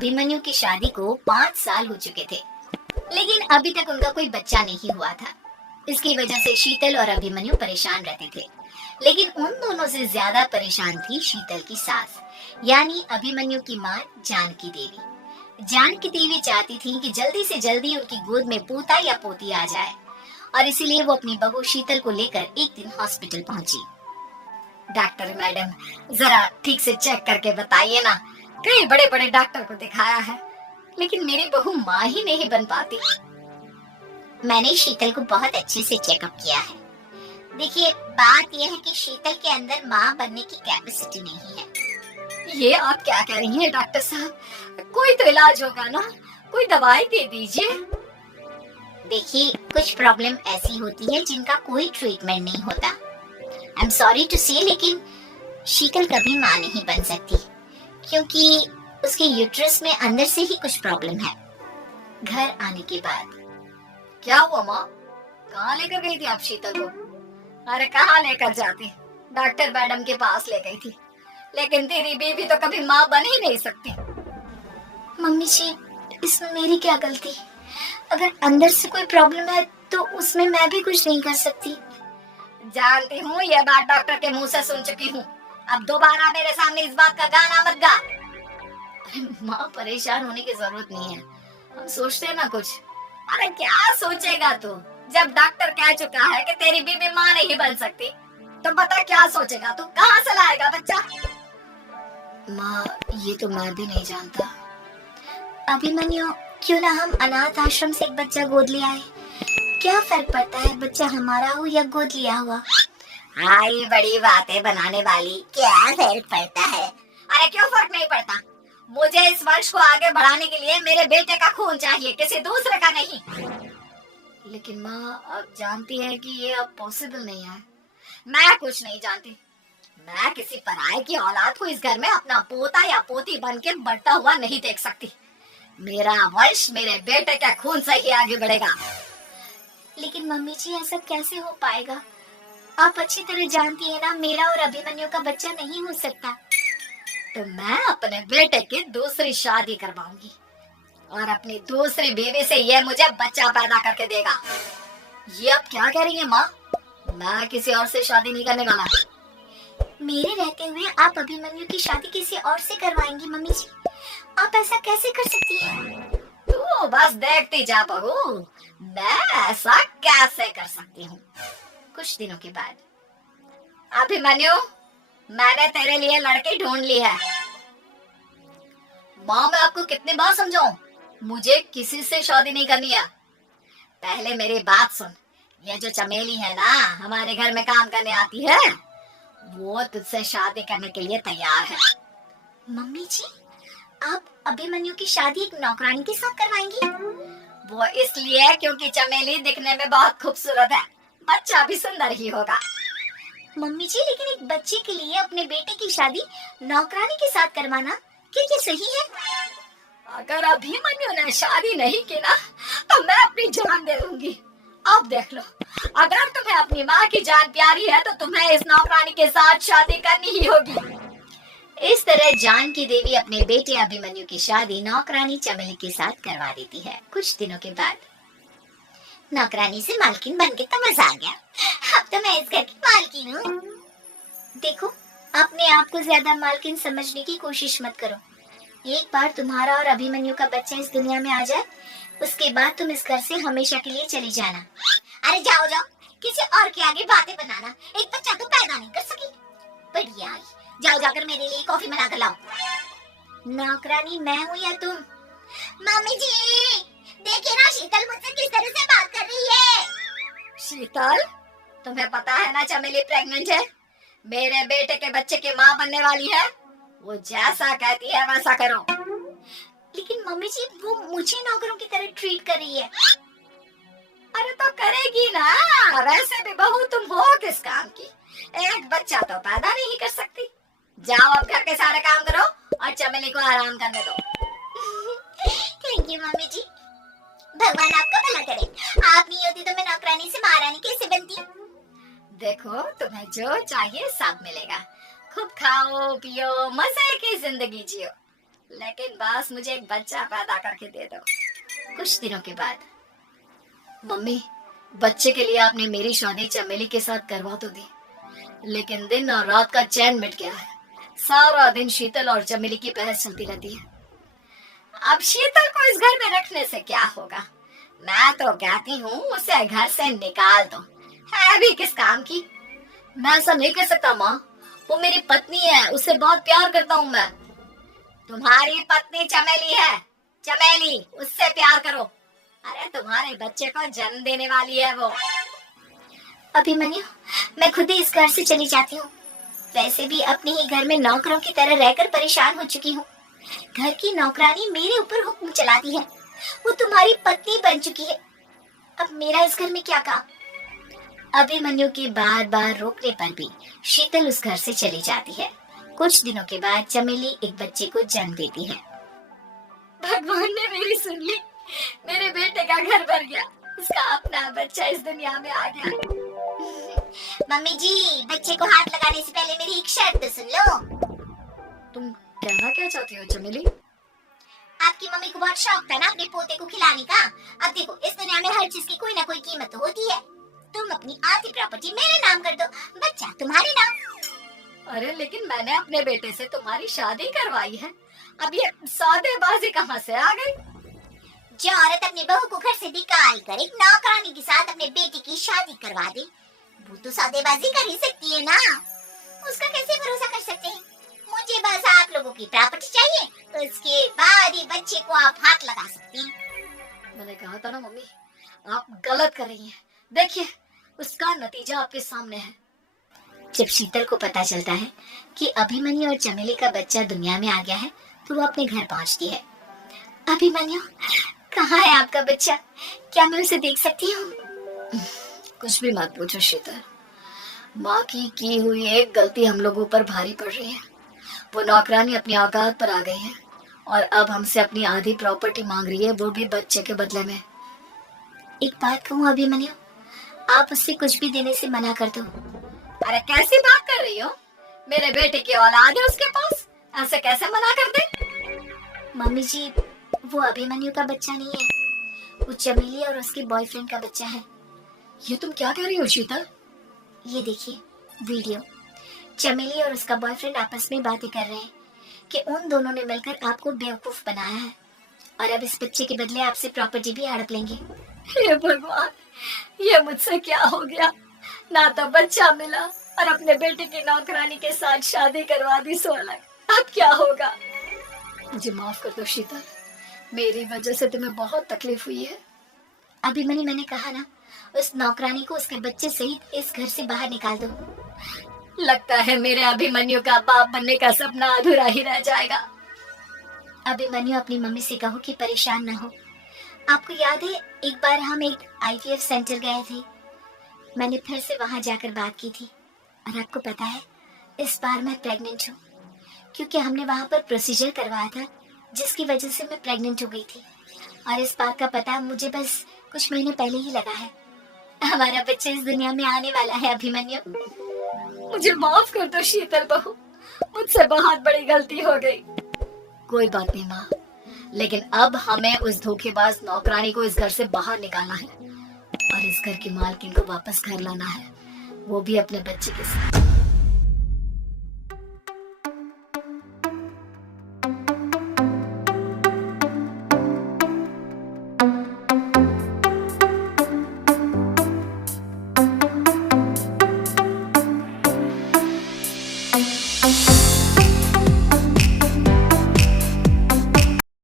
अभिमन्यु की शादी को 5 साल हो चुके थे, लेकिन अभी तक उनका कोई बच्चा नहीं हुआ था। इसकी वजह से शीतल और अभिमन्यु परेशान रहते थे, लेकिन उन दोनों से ज्यादा परेशान थी शीतल की सास, यानी अभिमन्यु की माँ जानकी देवी। जानकी देवी चाहती थी कि जल्दी से जल्दी उनकी गोद में पोता या पोती आ जाए, और इसीलिए वो अपनी बहू शीतल को लेकर एक दिन हॉस्पिटल पहुंची। डॉक्टर मैडम, जरा ठीक से चेक करके बताइए ना, कई बड़े बड़े डॉक्टर को दिखाया है, लेकिन मेरी बहू माँ ही नहीं बन पाती। मैंने शीतल को बहुत अच्छे से चेकअप किया है। देखिए, बात यह है कि शीतल के अंदर माँ बनने की कैपेसिटी नहीं है। ये आप क्या कह रही हैं डॉक्टर साहब? कोई तो इलाज होगा ना, कोई दवाई दे दीजिए। देखिए, कुछ प्रॉब्लम ऐसी होती है जिनका कोई ट्रीटमेंट नहीं होता। आई एम सॉरी टू से, लेकिन शीतल कभी माँ नहीं बन सकती, क्योंकि उसके यूट्रस में अंदर से ही कुछ प्रॉब्लम है। घर आने के बाद क्या हुआ माँ? कहाँ लेकर गई थी आप शीतल को? अरे कहाँ लेकर जाती, डॉक्टर मैडम के पास ले गई थी, लेकिन तेरी बेबी तो कभी माँ बन ही नहीं सकती। मम्मी जी, इसमें मेरी क्या गलती? अगर अंदर से कोई प्रॉब्लम है तो उसमें मैं भी कुछ नहीं कर सकती। जानती हूँ, यह बात डॉक्टर के मुंह से सुन चुकी हूँ। अब दोबारा मेरे सामने इस बात का गाना मत गा। अरे माँ, परेशान होने की जरूरत नहीं है, हम सोचते हैं ना कुछ। अरे क्या सोचेगा तू, जब डॉक्टर कह चुका है कि तेरी बीबी माँ नहीं बन सकती, तो बता क्या सोचेगा तू? कहाँ से लाएगा बच्चा? माँ, ये तो मैं भी नहीं जानता। अभिमन्यु, क्यों ना हम अनाथ आश्रम से एक बच्चा गोद ले आए? क्या फर्क पड़ता है बच्चा हमारा हो या गोद लिया हुआ? आई बड़ी बातें बनाने वाली, क्या फर्क पड़ता है? अरे क्यों फर्क नहीं पड़ता? मुझे इस वंश को आगे बढ़ाने के लिए मेरे बेटे का खून चाहिए, किसी दूसरे का नहीं। लेकिन माँ, आप जानती हैं कि ये अब पॉसिबल नहीं है। मैं कुछ नहीं जानती। मैं किसी पराये की औलाद को इस घर में अपना पोता या पोती बन के बढ़ता हुआ नहीं देख सकती। मेरा वंश मेरे बेटे के खून से ही आगे बढ़ेगा। लेकिन मम्मी जी, ऐसा कैसे हो पाएगा? आप अच्छी तरह जानती है ना, मेरा और अभिमन्यु का बच्चा नहीं हो सकता। तो मैं अपने बेटे की दूसरी शादी करवाऊंगी, और अपनी दूसरी बीवी से ये मुझे बच्चा पैदा करके देगा। ये आप क्या कह रही हैं माँ? मैं किसी और से शादी नहीं करने वाला। मेरे रहते हुए आप अभिमन्यु की शादी किसी और से करवाएंगी मम्मी जी? आप ऐसा कैसे कर सकती हैं? तू बस देखती जा बहू, मैं ऐसा कैसे कर सकती हूँ। कुछ दिनों के बाद, अभिमन्यु, मैंने तेरे लिए लड़की ढूंढ ली है। माँ, मैं आपको कितनी बार समझाऊं, मुझे किसी से शादी नहीं करनी है। पहले मेरी बात सुन, ये जो चमेली है ना, हमारे घर में काम करने आती है, वो तुझसे शादी करने के लिए तैयार है। मम्मी जी, आप अभिमन्यु की शादी एक नौकरानी के साथ करवाएंगी? वो इसलिए क्योंकि चमेली दिखने में बहुत खूबसूरत है, बच्चा भी सुंदर ही होगा। मम्मी जी, लेकिन एक बच्चे के लिए अपने बेटे की शादी नौकरानी के साथ करवाना, क्या ये सही है? अगर अभिमन्यु ने शादी नहीं की ना, तो मैं अपनी जान दे दूंगी। अब देख लो, अगर तुम्हें अपनी माँ की जान प्यारी है तो तुम्हें इस नौकरानी के साथ शादी करनी ही होगी। इस तरह जानकी देवी अपने बेटे अभिमन्यु की शादी नौकरानी चमेली के साथ करवा देती है। कुछ दिनों के बाद, नौकरानी से मालकिन बनके तो मजा आ गया, अब तो मैं इस घर की मालकिन हूँ। देखो, अपने आप को ज्यादा मालकिन समझने की कोशिश मत करो। एक बार तुम्हारा और अभिमन्यु का बच्चा इस दुनिया में आ जाए, उसके बाद तुम इस घर से हमेशा के लिए चली जाना। अरे जाओ जाओ, किसी और के आगे बातें बनाना, एक बच्चा तो पैदा नहीं कर सकी। बढ़िया, जाओ जाकर मेरे लिए कॉफी बना कर लाओ। नौकरानी मैं हूँ या तुम? मम्मी जी, देखिए ना, शीतल मुझसे किस तरह से बात कर रही है। शीतल, तुम्हें पता है ना चमेली प्रेग्नेंट है, मेरे बेटे के बच्चे की माँ बनने वाली है। वो जैसा कहती है वैसा करो। लेकिन मम्मी जी, वो मुझे नौकरों की तरह ट्रीट कर रही है। अरे तो करेगी ना, वैसे भी बहू तुम हो किस काम की, एक बच्चा तो पैदा नहीं कर सकती। जाओ अब घर के सारे काम करो और चमेली को आराम करने दो। थैंक यू मम्मी जी, भगवान आपका भला करे। आप नहीं होती तो मैं नौकरानी से महारानी कैसे बनती। देखो, तुम्हें जो चाहिए सब मिलेगा, खूब खाओ पियो, मजे की जिंदगी जियो। लेकिन बस मुझे एक बच्चा पैदा करके दे दो। कुछ दिनों के बाद, मम्मी, बच्चे के लिए आपने मेरी शादी चमेली के साथ करवा तो दी, लेकिन दिन और रात का चैन मिट गया है। सारा दिन शीतल और चमेली की बहस चलती रहती है। अब शीतल को इस घर में रखने से क्या होगा? मैं तो कहती हूँ उसे घर से निकाल दो, है भी किस काम की। मैं ऐसा नहीं कर सकता माँ, वो मेरी पत्नी है, उससे बहुत प्यार करता हूँ मैं। तुम्हारी पत्नी चमेली है, चमेली, उससे प्यार करो। अरे तुम्हारे बच्चे को जन्म देने वाली है वो। अभिमन्यु, मैं खुद ही इस घर से चली जाती हूँ। वैसे भी अपने ही घर में नौकरों की तरह रहकर परेशान हो चुकी हूँ। घर की नौकरानी मेरे ऊपर हुक्म चलाती है, वो तुम्हारी पत्नी बन चुकी है। अब मेरा इस घर में क्या काम? अभिमन्यु के बार बार रोकने पर भी शीतल उस घर से चली जाती है। कुछ दिनों के बाद चमेली एक बच्चे को जन्म देती है। भगवान ने मेरी सुन ली, मेरे बेटे का घर भर गया, उसका अपना बच्चा इस दुनिया में आ गया। मम्मी जी, बच्चे को हाथ लगाने से पहले मेरी एक शर्त सुन लो। तुम कहना क्या चाहती हो चमेली? आपकी मम्मी को बहुत शौक था ना अपने पोते को खिलाने का। अब देखो, इस दुनिया में हर चीज की कोई ना कोई कीमत होती है। तुम अपनी आधी प्रॉपर्टी मेरे नाम कर दो, बच्चा तुम्हारे नाम। अरे लेकिन मैंने अपने बेटे से तुम्हारी शादी करवाई है, अब ये सौदेबाजी कहाँ से आ गई? जो औरत अपनी बहू को घर से निकाल कर एक नौकरानी के साथ अपने बेटे की शादी करवा दे, वो तो सौदेबाजी कर ही सकती है ना। उसका कैसे भरोसा कर सकते हैं? मुझे बस आप लोगों की प्रॉपर्टी चाहिए, उसके बाद ही बच्चे को आप हाथ लगा सकते हैं। मैंने कहा था ना मम्मी, आप गलत कर रही हैं। देखिए, उसका नतीजा आपके सामने है। जब शीतल को पता चलता है कि अभिमन्यु और चमेली का बच्चा दुनिया में आ गया है, तो वो अपने घर पहुंचती है। अभिमन्यु, कहाँ है आपका बच्चा? क्या मैं उसे देख सकती हूँ? कुछ भी मत पूछो शीतल, माँ की हुई एक गलती हम लोगों पर भारी पड़ रही है। वो नौकरानी अपनी औकात पर आ गई है और अब हमसे अपनी आधी प्रॉपर्टी मांग रही है, वो भी बच्चे के बदले में। एक बात कहूँ अभिमन्यु, आप उससे कुछ भी देने से मना कर दो। अरे कैसी बात कर रही हो? मेरे बेटे की औलाद है उसके पास, ऐसे कैसे मना कर दे? मम्मी जी, वो अभिमन्यु का बच्चा नहीं है, वो चमेली और उसके बॉयफ्रेंड का बच्चा है। ये तुम क्या कह रही हो शीतल? ये देखिए वीडियो, चमेली और उसका बॉयफ्रेंड आपस में बातें कर रहे हैं कि उन दोनों ने मिलकर आपको बेवकूफ बनाया है और अब इस बच्चे के बदले आपसे प्रॉपर्टी भी हड़प लेंगे। हे भगवान, ये मुझसे क्या हो गया? ना तो बच्चा मिला और अपने बेटे की नौकरानी के साथ शादी करवा दी सो अलग। अब क्या होगा? मुझे माफ कर दो शीतल, मेरी वजह से तुम्हें बहुत तकलीफ हुई है। अभिमन्यु, मैंने कहा ना, उस नौकरानी को उसके बच्चे सहित इस घर से बाहर निकाल दो। लगता है मेरे अभिमन्यु का बाप बनने का सपना अधूरा ही रह जाएगा। अभिमन्यु, अपनी मम्मी से कहो कि परेशान ना हो। आपको याद है एक बार हम एक IVF सेंटर गए थे, मैंने फिर से वहां जाकर बात की थी और आपको पता है इस बार मैं प्रेग्नेंट हूँ, क्योंकि हमने वहां पर प्रोसीजर करवाया था जिसकी वजह से मैं प्रेग्नेंट हो गई थी और इस बात का पता मुझे बस कुछ महीने पहले ही लगा है। हमारा बच्चा इस दुनिया में आने वाला है अभिमन्यु। मुझे माफ कर दो शीतल बहू, मुझसे बहुत बड़ी गलती हो गई। कोई बात नहीं माँ, लेकिन अब हमें उस धोखेबाज नौकरानी को इस घर से बाहर निकालना है और इस घर की मालकिन को वापस घर लाना है, वो भी अपने बच्चे के साथ।